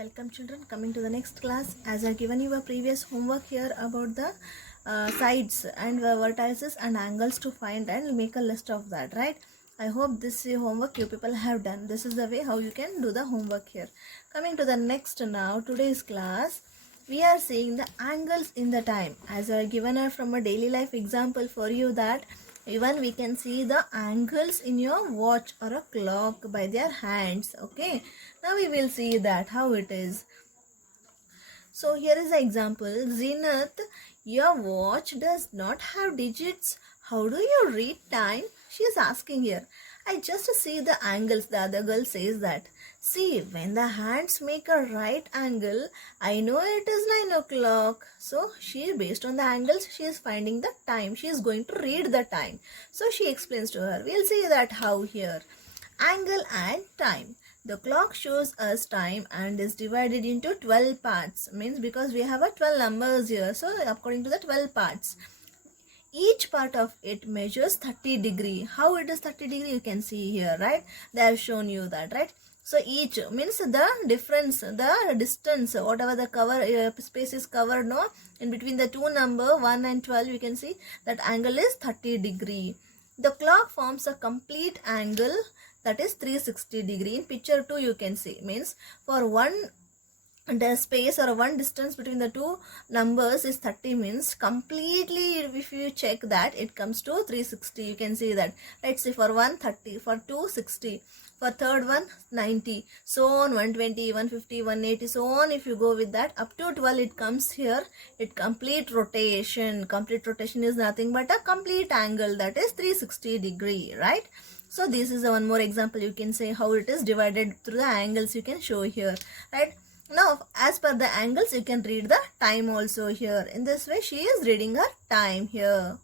Welcome children, coming to the next class. As I given you a previous homework here about the sides and the vertices and angles to find and make a list of that, right? I hope this homework you people have done. This is the way how you can do the homework here. Coming to the next now, today's class, we are seeing the angles in the time. As I given her from a daily life example for you that even we can see the angles in your watch or a clock by their hands. Okay, now we will see that how it is. So here is the example. Zenith, your watch does not have digits. How do you read time? She is asking here. I just see the angles. The other girl says that. See, when the hands make a right angle, I know it is 9 o'clock. So she, based on the angles, she is finding the time. She is going to read the time. So she explains to her. We'll see that how here. Angle and time. The clock shows us time and is divided into 12 parts. Means because we have a 12 numbers here. So according to the 12 parts. Each part of it measures 30 degree. How it is 30 degree you can see here, right? They have shown you that, right? So each means the difference, the distance, whatever the cover space is covered, no, in between the two number 1 and 12, you can see that angle is 30 degree. The clock forms a complete angle that is 360 degree. In picture 2 you can see, means for one the space or one distance between the two numbers is 30, means completely if you check that it comes to 360. You can see that. Let's see, for 1 30, for 2 60, for third one 90, so on 120, 150, 180, so on. If you go with that up to 12 it comes here. It complete rotation. Complete rotation is nothing but a complete angle that is 360 degree, right? So this is one more example. You can say how it is divided through the angles you can show here, right? Now, as per the angles, you can read the time also here. In this way, she is reading her time here.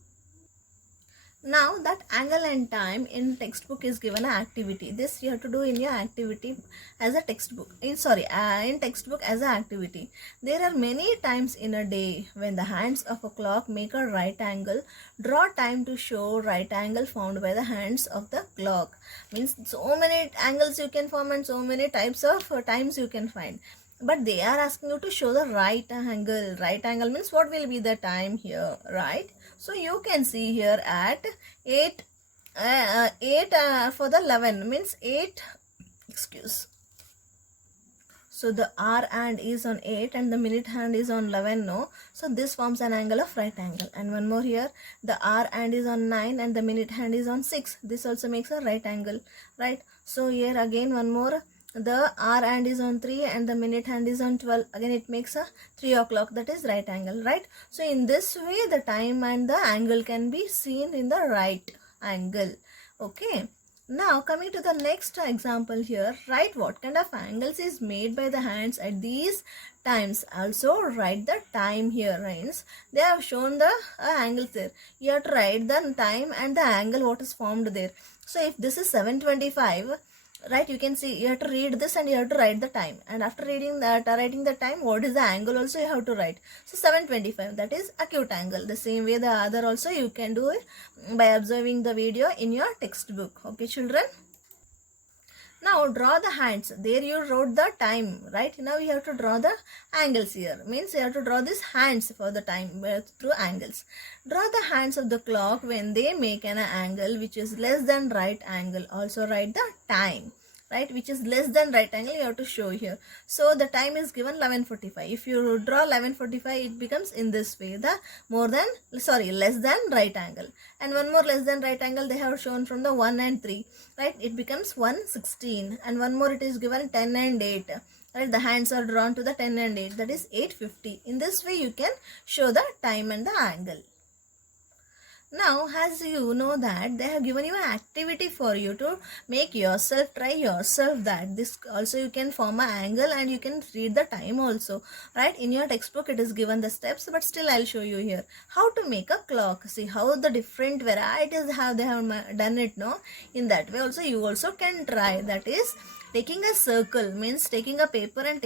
Now, that angle and time in textbook is given an activity. This you have to do in your activity as a textbook. In textbook as an activity. There are many times in a day when the hands of a clock make a right angle. Draw time to show right angle found by the hands of the clock. Means so many angles you can form and so many types of times you can find. But they are asking you to show the right angle. Right angle means what will be the time here, right? So you can see here at 8 for the 11 means 8, excuse. So the hour hand is on 8 and the minute hand is on 11, no? So this forms an angle of right angle. And one more here, the hour hand is on 9 and the minute hand is on 6. This also makes a right angle, right? So here again one more, the hour hand is on 3 and the minute hand is on 12. Again it makes a 3 o'clock, that is right angle, right? So in this way the time and the angle can be seen in the right angle. Okay. Now coming to the next example here, write what kind of angles is made by the hands at these times. Also write the time here, right? They have shown the angles there. You have to write the time and the angle what is formed there. So if this is 7:25, right, you can see you have to read this and you have to write the time, and after reading that writing the time, what is the angle also you have to write. So 7:25, that is acute angle. The same way the other also you can do it by observing the video in your textbook. Okay children, now draw the hands. There you wrote the time, right? Now you have to draw the angles here. Means you have to draw these hands for the time through angles. Draw the hands of the clock when they make an angle which is less than right angle. Also write the time, right, which is less than right angle you have to show here. So the time is given 11:45. If you draw 11:45, it becomes in this way, the less than right angle. And one more less than right angle they have shown from the 1 and 3, right? It becomes 1:16. And one more it is given 10 and 8. Right, the hands are drawn to the 10 and 8, that is 8:50. In this way you can show the time and the angle. Now, as you know that they have given you an activity for you to make yourself, try yourself that. This also you can form an angle and you can read the time also, right? In your textbook it is given the steps, but still I'll show you here how to make a clock. See how the different varieties how they have done it, no? In that way also you also can try. That is taking a circle, means taking a paper and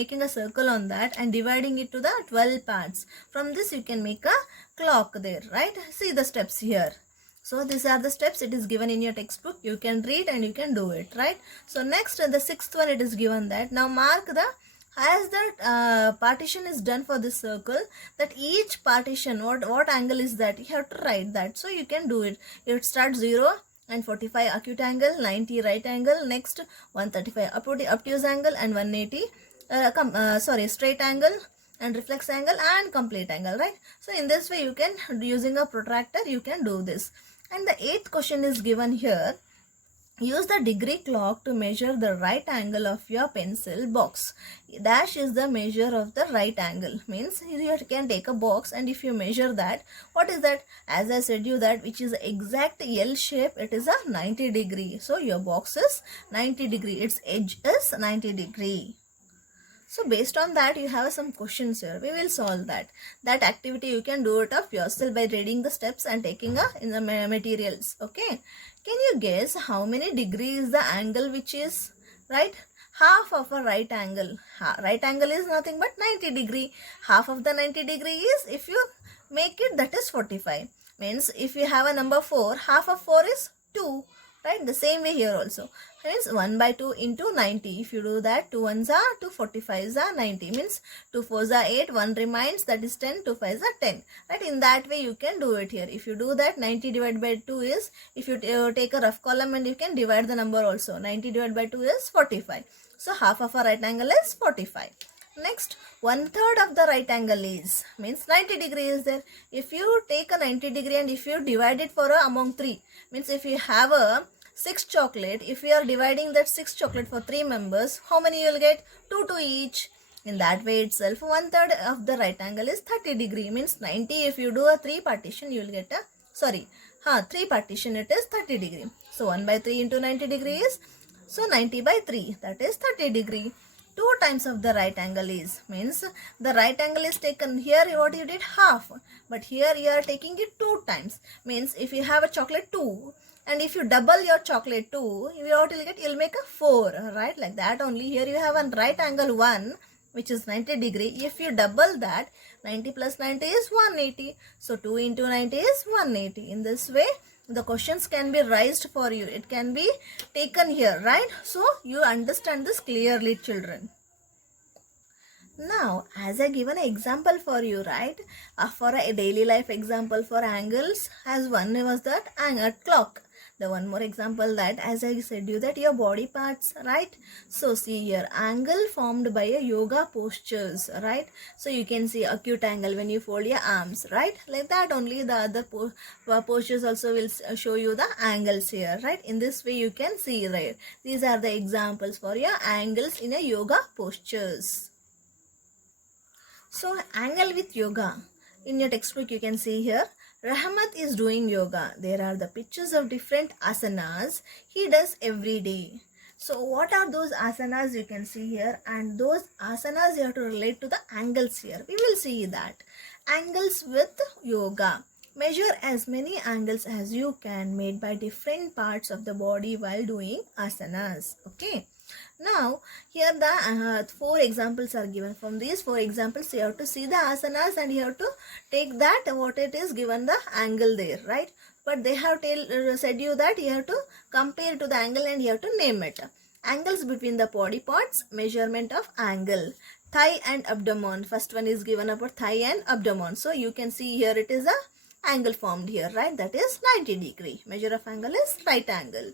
making a circle on that and dividing it to the 12 parts. From this you can make a clock there, right? See the steps here. So these are the steps. It is given in your textbook. You can read and you can do it, right? So next, the sixth one, it is given that. Now mark the as that partition is done for this circle, that each partition, what angle is that, you have to write that. So you can do it. You start 0 and 45 acute angle, 90 right angle, next 135 obtuse angle, and 180 straight angle and reflex angle and complete angle, right? So in this way you can, using a protractor, you can do this. And the 8th question is given here. Use the degree clock to measure the right angle of your pencil box. Dash is the measure of the right angle. Means you can take a box, and if you measure that, what is that? As I said you that which is exact L shape, it is a 90 degree. So your box is 90 degree. Its edge is 90 degree. So based on that, you have some questions here. We will solve that. That activity you can do it of yourself by reading the steps and taking in the materials. Okay. Can you guess how many degrees the angle which is, right? Half of a right angle. Right angle is nothing but 90 degree. Half of the 90 degree is, if you make it, that is 45. Means if you have a number 4, half of 4 is 2. Right? The same way here also. Means 1 by 2 into 90. If you do that, 2 1s are 2, 45s are 90. Means 2 4s are 8, 1 remains, that is 10, 2 5s are 10. Right? In that way you can do it here. If you do that, 90 divided by 2 is, if you take a rough column and you can divide the number also. 90 divided by 2 is 45. So half of a right angle is 45. Next, 1/3 of the right angle is, means 90 degree is there. If you take a 90 degree and if you divide it for among 3, means if you have a 6 chocolate, if you are dividing that 6 chocolate for 3 members, how many you will get? 2 to each. In that way itself, 1/3 of the right angle is 30 degree. Means 90, if you do a 3 partition, you will get a, 3 partition, it is 30 degree. So 1 by 3 into 90 degree is, so 90 by 3, that is 30 degree. 2 times of the right angle is, means the right angle is taken here, what you did, half. But here you are taking it 2 times. Means if you have a chocolate 2, and if you double your chocolate 2, what you will get? You will make a 4, right? Like that only. Here you have a right angle 1, which is 90 degree. If you double that, 90 plus 90 is 180. So 2 into 90 is 180. In this way, the questions can be raised for you. It can be taken here, right? So you understand this clearly, children. Now, as I given an example for you, right? For a daily life example for angles, as one was that clock. The one more example that, as I said you, that your body parts, right? So see here, angle formed by a yoga postures, right? So you can see acute angle when you fold your arms, right? Like that only the other postures also will show you the angles here, right? In this way you can see, right? These are the examples for your angles in a yoga postures. So angle with yoga. In your textbook you can see here, Rahmat is doing yoga. There are the pictures of different asanas he does every day. So what are those asanas you can see here, and those asanas you have to relate to the angles here. We will see that. Angles with yoga. Measure as many angles as you can made by different parts of the body while doing asanas. Okay. Now, here the 4 examples are given. From these 4 examples, you have to see the asanas and you have to take that what it is given the angle there, right? But they have said you that you have to compare to the angle and you have to name it. Angles between the body parts, measurement of angle. Thigh and abdomen. First one is given about thigh and abdomen. So, you can see here it is a angle formed here, right? That is 90 degree. Measure of angle is right angle.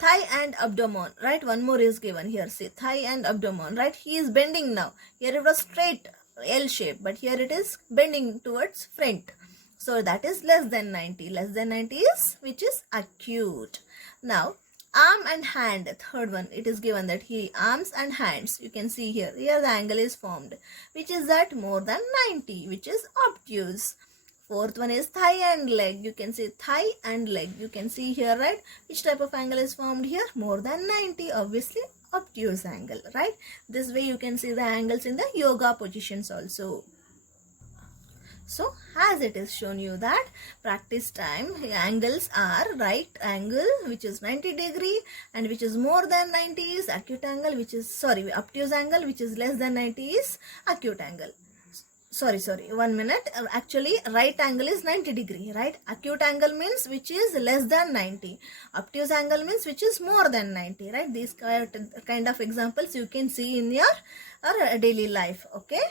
Thigh and abdomen, right? One more is given here. See, thigh and abdomen, right? He is bending now. Here it was straight L shape, but here it is bending towards front. So that is less than 90. Less than 90 is, which is acute. Now, arm and hand, third one, it is given that he arms and hands. You can see here. Here the angle is formed, which is that more than 90, which is obtuse. Fourth one is thigh and leg. You can see thigh and leg. You can see here, right? Which type of angle is formed here? More than 90. Obviously, obtuse angle, right? This way you can see the angles in the yoga positions also. So, as it is shown you that practice time, angles are right angle, which is 90 degree, and which is more than 90 is acute angle, which is, obtuse angle, which is less than 90 is acute angle. sorry, 1 minute. Actually, right angle is 90 degree, right? Acute angle means which is less than 90. Obtuse angle means which is more than 90, right? These kind of examples you can see in your daily life, okay?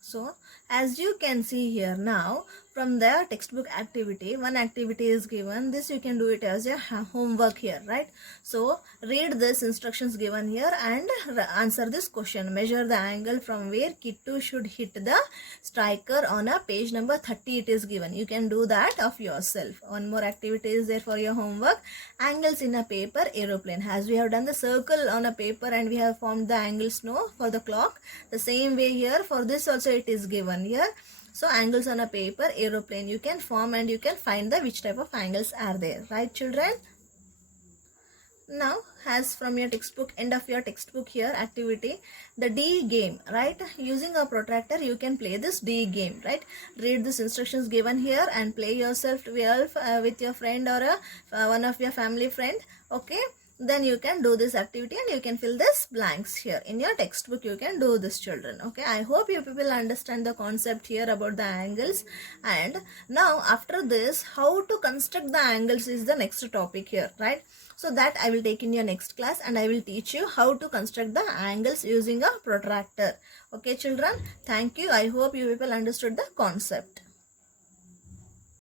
So as you can see here now, from the textbook activity, one activity is given. This you can do it as your homework here, right? So read this instructions given here and answer this question. Measure the angle from where Kittu should hit the striker on a page number 30 it is given. You can do that of yourself. One more activity is there for your homework. Angles in a paper aeroplane. As we have done the circle on a paper and we have formed the angles now for the clock, the same way here for this also it is given here. So angles on a paper aeroplane you can form and you can find the which type of angles are there, right children? Now as from your textbook, end of your textbook here activity, the D game, right? Using a protractor you can play this D game, right? Read these instructions given here and play yourself with your friend or one of your family friend, okay? Then you can do this activity and you can fill this blanks here in your textbook. You can do this, children, okay? I hope you people understand the concept here about the angles. And now after this, how to construct the angles is the next topic here, right? So that I will take in your next class and I will teach you how to construct the angles using a protractor, okay children? Thank you. I hope you people understood the concept.